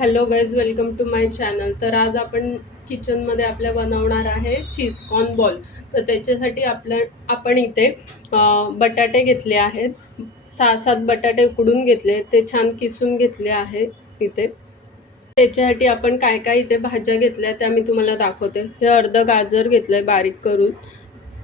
Hello guys, welcome to my channel. तर आज आपण किचनमध्ये आपल्या बनवणार आहे चीज कॉर्न बॉल. तर त्याच्यासाठी आपण इथे बटाटे घेतले आहेत. 6-7 बटाटे उकडून घेतले, ते छान किसून घेतले आहे इथे. त्याच्यासाठी आपण काय काय इथे भाज्या घेतल्या त्या मी तुम्हाला दाखवते. हे अर्धं गाजर घेतलं आहे बारीक करून,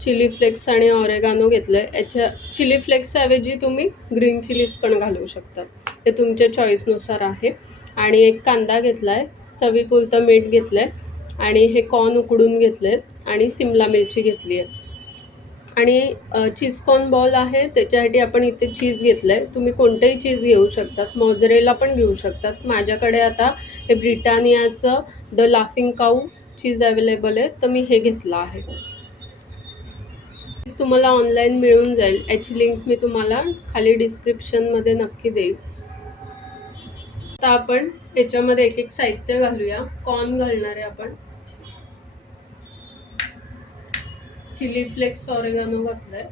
चिली फ्लेक्स आणि ऑरेगानो घेतलं आहे. याच्या चिली फ्लेक्सऐवजी तुम्ही ग्रीन चिलीज पण घालू शकता, ते तुमच्या चॉईसनुसार आहे. आणि एक कांदा घेतला आहे, चवीपुरतं मीठ घेतलं आहे आणि हे कॉर्न उकडून घेतले आणि सिमला मिरची घेतली आहे. आणि चीज कॉर्न बॉल आहे त्याच्यासाठी आपण इथे चीज घेतलं आहे. तुम्ही कोणतंही चीज घेऊ शकतात, मोझरेला पण घेऊ शकतात. माझ्याकडे आता हे ब्रिटानियाचं the laughing cow cheese available आहे, तर मी हे घेतलं आहे. तुम्हाला ऑनलाईन मिळून जाईल, याची लिंक मी तुम्हाला खाली डिस्क्रिप्शनमध्ये नक्की देईल. आता आपण याच्यामध्ये एक एक साहित्य घालूया. कॉर्न घालणार आहे आपण, चिली फ्लेक्स ऑरेगानो घातलाय,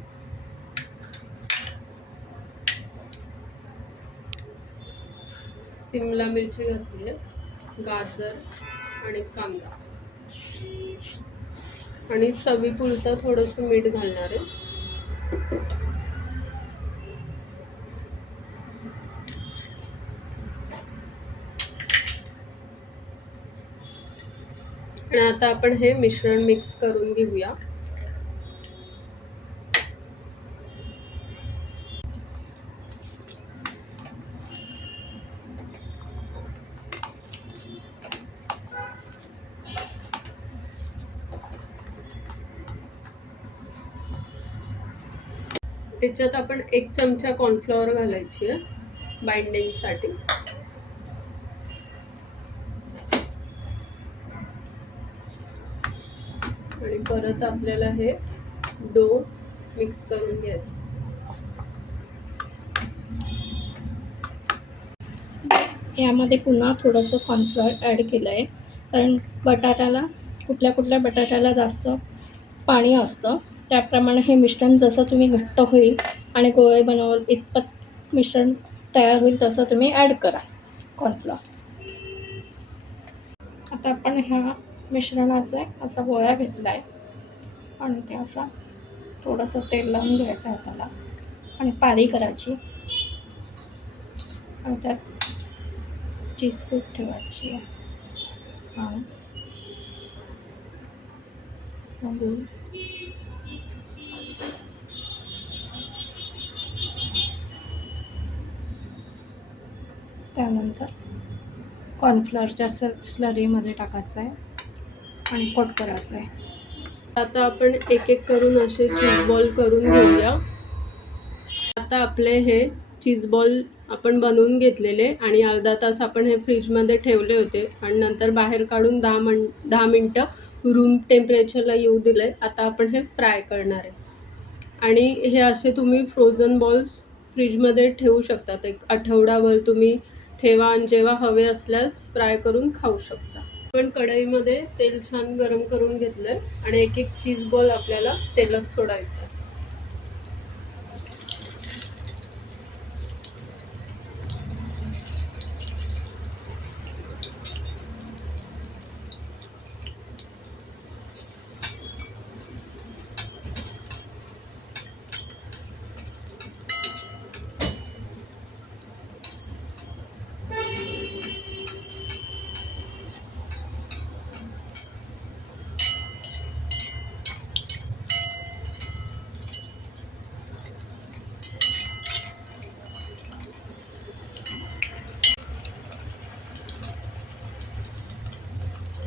सिमला मिरची घातली आहे, गाजर आणि कांदा आणि चवीपुरतं थोडंसं मीठ घालणार आहे. आणि आता आपण हे मिश्रण मिक्स करून घेऊया. त्याच्यात आपण 1 चमचा कॉर्नफ्लॉवर घालायची आहे बाइंडिंगसाठी. आणि परत आपल्याला हे डो मिक्स करून घ्यायचं. यामध्ये पुन्हा थोडंसं कॉर्नफ्लॉवर ॲड केलं आहे, कारण कुठल्या बटाट्याला जास्त पाणी असतं. त्याप्रमाणे हे मिश्रण जसं तुम्ही घट्ट होईल आणि गोळे बनवाल इतपत मिश्रण तयार होईल तसं तुम्ही ॲड करा कॉर्नफ्लॉवर. आता आपण ह्या मिश्रणाचा असा गोळा घेतला आहे आणि ते असा थोडंसं तेल लावून घ्यायचं हाताला आणि पारी करायची आणि त्यात चीज स्कूप ठेवायची आहे. त्यानंतर कॉर्नफ्लॉवरच्या स्लरीमध्ये टाकायचं आहे आणि कोट करायचं आहे. आता आपण एक एक करून असे चीज बॉल करून घेऊया. आता आपले हे चीज बॉल आपण बनवून घेतलेले आणि अर्धा तास आपण हे फ्रीजमध्ये ठेवले होते आणि नंतर बाहेर काढून 10 मिनटं रूम टेम्परेचरला येऊ दिले. आता आपण हे फ्राय करणार आहे. आणि हे असे तुम्ही फ्रोझन बॉल्स फ्रीजमध्ये ठेवू शकतात. 1 आठवडाभर तुम्ही ठेवा आणि जेव्हा हवे असल्यास फ्राय करून खाऊ शकता. आपण कढईमध्ये तेल छान गरम करून घेतलंय आणि एक एक चीज बॉल आपल्याला तेलात सोडायचा.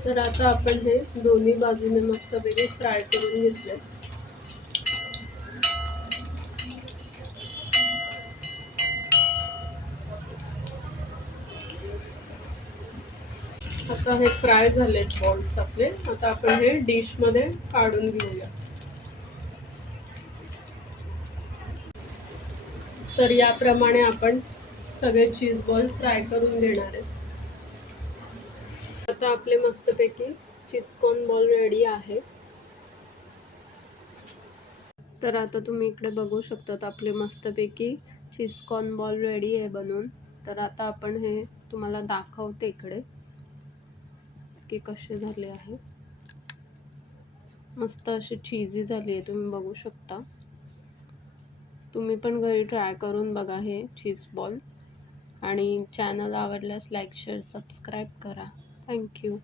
तर आता आपण हे दोन्ही बाजूने मस्तपैकी फ्राय करून घेतले. आता हे फ्राय झालेत बॉल्स आपले. आता आपण हे डिशमध्ये काढून घेऊया. तर याप्रमाणे आपण सगळे चीज बॉल फ्राय करून घेणार आहेत. आता आपले मस्तपैकी चीज कॉर्न बॉल रेडी आहे. तर आता तुम्ही इकडे बघू शकतात आपले मस्तपैकी चीज कॉर्न बॉल रेडी आहे बनवून. तर आता आपण हे तुम्हाला दाखवते इकडे की कसे झाले आहे. मस्त अशी चीजी झाली आहे, तुम्ही बघू शकता. तुम्ही पण घरी ट्राय करून बघा हे चीज बॉल. आणि चॅनल आवडल्यास लाईक, शेअर, सबस्क्राईब करा. थँक्यू.